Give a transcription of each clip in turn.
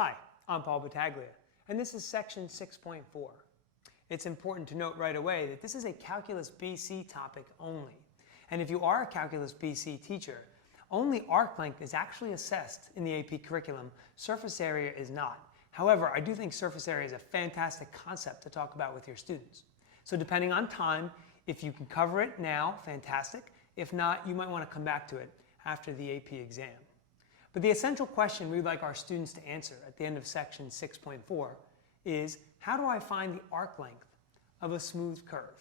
Hi, I'm Paul Battaglia, and this is section 6.4. It's important to note right away that this is a Calculus BC topic only. And if you are a Calculus BC teacher, only arc length is actually assessed in the AP curriculum. Surface area is not. However, I do think surface area is a fantastic concept to talk about with your students. So depending on time, if you can cover it now, fantastic. If not, you might want to come back to it after the AP exam. But the essential question we'd like our students to answer at the end of section 6.4 is, how do I find the arc length of a smooth curve?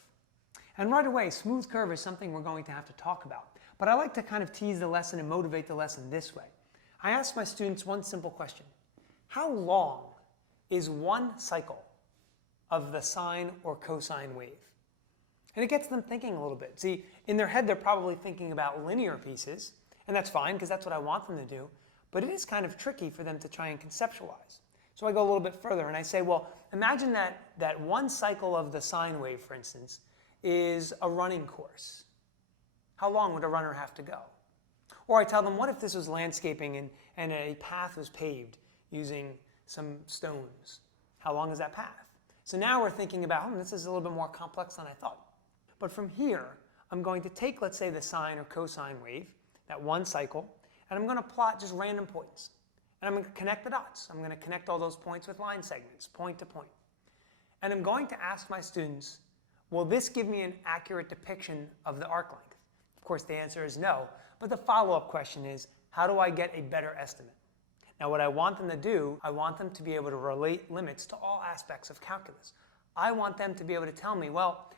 And right away, smooth curve is something we're going to have to talk about. But I like to kind of tease the lesson and motivate the lesson this way. I ask my students one simple question. How long is one cycle of the sine or cosine wave? And it gets them thinking a little bit. See, in their head, they're probably thinking about linear pieces, and that's fine because that's what I want them to do. But it is kind of tricky for them to try and conceptualize. So I go a little bit further and I say, well, imagine that one cycle of the sine wave, for instance, is a running course. How long would a runner have to go? Or I tell them, what if this was landscaping and a path was paved using some stones? How long is that path? So now we're thinking about, this is a little bit more complex than I thought. But from here, I'm going to take, let's say, the sine or cosine wave, that one cycle, and I'm going to plot just random points. And I'm going to connect the dots. I'm going to connect all those points with line segments, point to point. And I'm going to ask my students, will this give me an accurate depiction of the arc length? Of course, the answer is no. But the follow-up question is, how do I get a better estimate? Now, what I want them to do, I want them to be able to relate limits to all aspects of calculus. I want them to be able to tell me, well,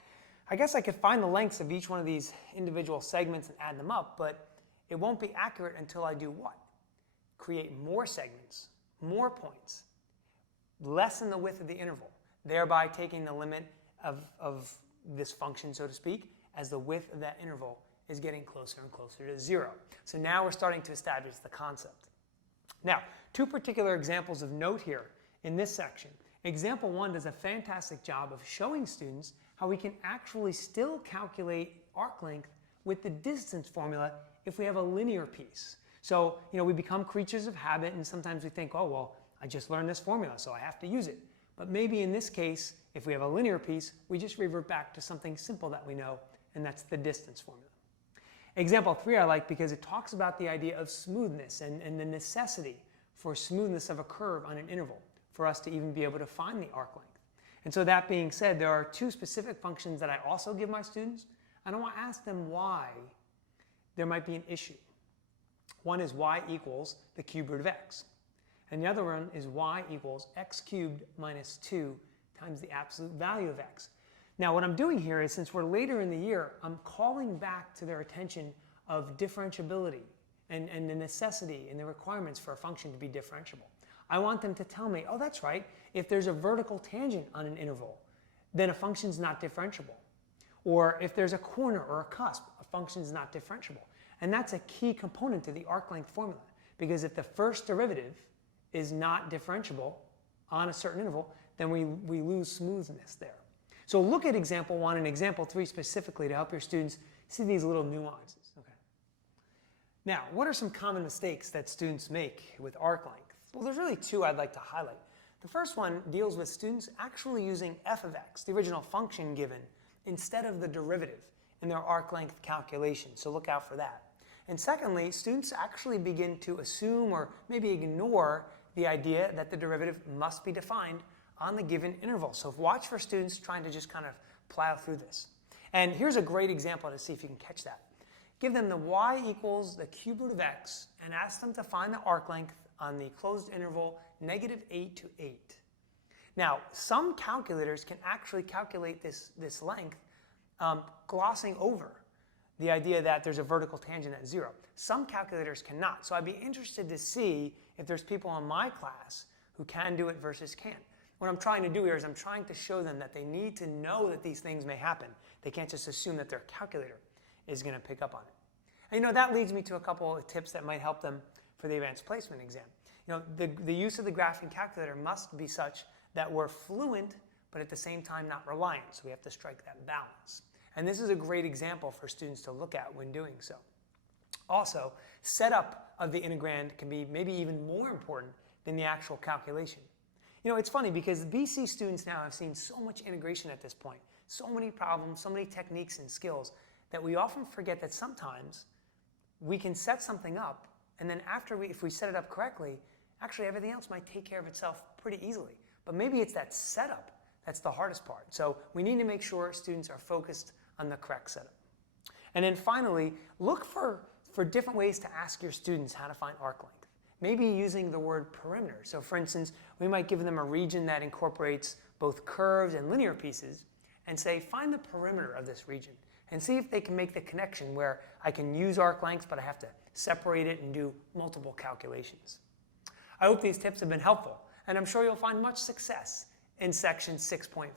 I guess I could find the lengths of each one of these individual segments and add them up, but it won't be accurate until I do what? Create more segments, more points, lessen the width of the interval, thereby taking the limit of this function, so to speak, as the width of that interval is getting closer and closer to 0. So now we're starting to establish the concept. Now, two particular examples of note here in this section. Example 1 does a fantastic job of showing students how we can actually still calculate arc length with the distance formula if we have a linear piece. So, we become creatures of habit, and sometimes we think, oh, well, I just learned this formula, so I have to use it. But maybe in this case, if we have a linear piece, we just revert back to something simple that we know, and that's the distance formula. Example 3 I like because it talks about the idea of smoothness and the necessity for smoothness of a curve on an interval for us to even be able to find the arc length. And so that being said, there are two specific functions that I also give my students, and I want to ask them why there might be an issue. One is y equals the cube root of x. And the other one is y equals x cubed minus 2 times the absolute value of x. Now what I'm doing here is, since we're later in the year, I'm calling back to their attention of differentiability and the necessity and the requirements for a function to be differentiable. I want them to tell me, oh, that's right, if there's a vertical tangent on an interval, then a function's not differentiable. Or if there's a corner or a cusp, a function's not differentiable. And that's a key component to the arc length formula, because if the first derivative is not differentiable on a certain interval, then we lose smoothness there. So look at example 1 and example 3 specifically to help your students see these little nuances. Okay. Now, what are some common mistakes that students make with arc length? Well, there's really two I'd like to highlight. The first one deals with students actually using f of x, the original function given, instead of the derivative in their arc length calculation, so look out for that. And secondly, students actually begin to assume or maybe ignore the idea that the derivative must be defined on the given interval. So watch for students trying to just kind of plow through this. And here's a great example to see if you can catch that. Give them the y equals the cube root of x and ask them to find the arc length on the closed interval -8 to 8. Now, some calculators can actually calculate this length glossing over the idea that there's a vertical tangent at 0. Some calculators cannot. So I'd be interested to see if there's people in my class who can do it versus can't. What I'm trying to do here is I'm trying to show them that they need to know that these things may happen. They can't just assume that their calculator is going to pick up on it. And that leads me to a couple of tips that might help them for the advanced placement exam. The use of the graphing calculator must be such that we're fluent, but at the same time not reliant. So we have to strike that balance. And this is a great example for students to look at when doing so. Also, setup of the integrand can be maybe even more important in the actual calculation. You know, it's funny because BC students now have seen so much integration at this point, so many problems, so many techniques and skills, that we often forget that sometimes we can set something up, and then if we set it up correctly, actually everything else might take care of itself pretty easily. But maybe it's that setup that's the hardest part. So we need to make sure students are focused on the correct setup. And then finally, look for different ways to ask your students how to find arc length. Maybe using the word perimeter. So for instance, we might give them a region that incorporates both curves and linear pieces and say, find the perimeter of this region, and see if they can make the connection where I can use arc lengths, but I have to separate it and do multiple calculations. I hope these tips have been helpful, and I'm sure you'll find much success in section 6.4.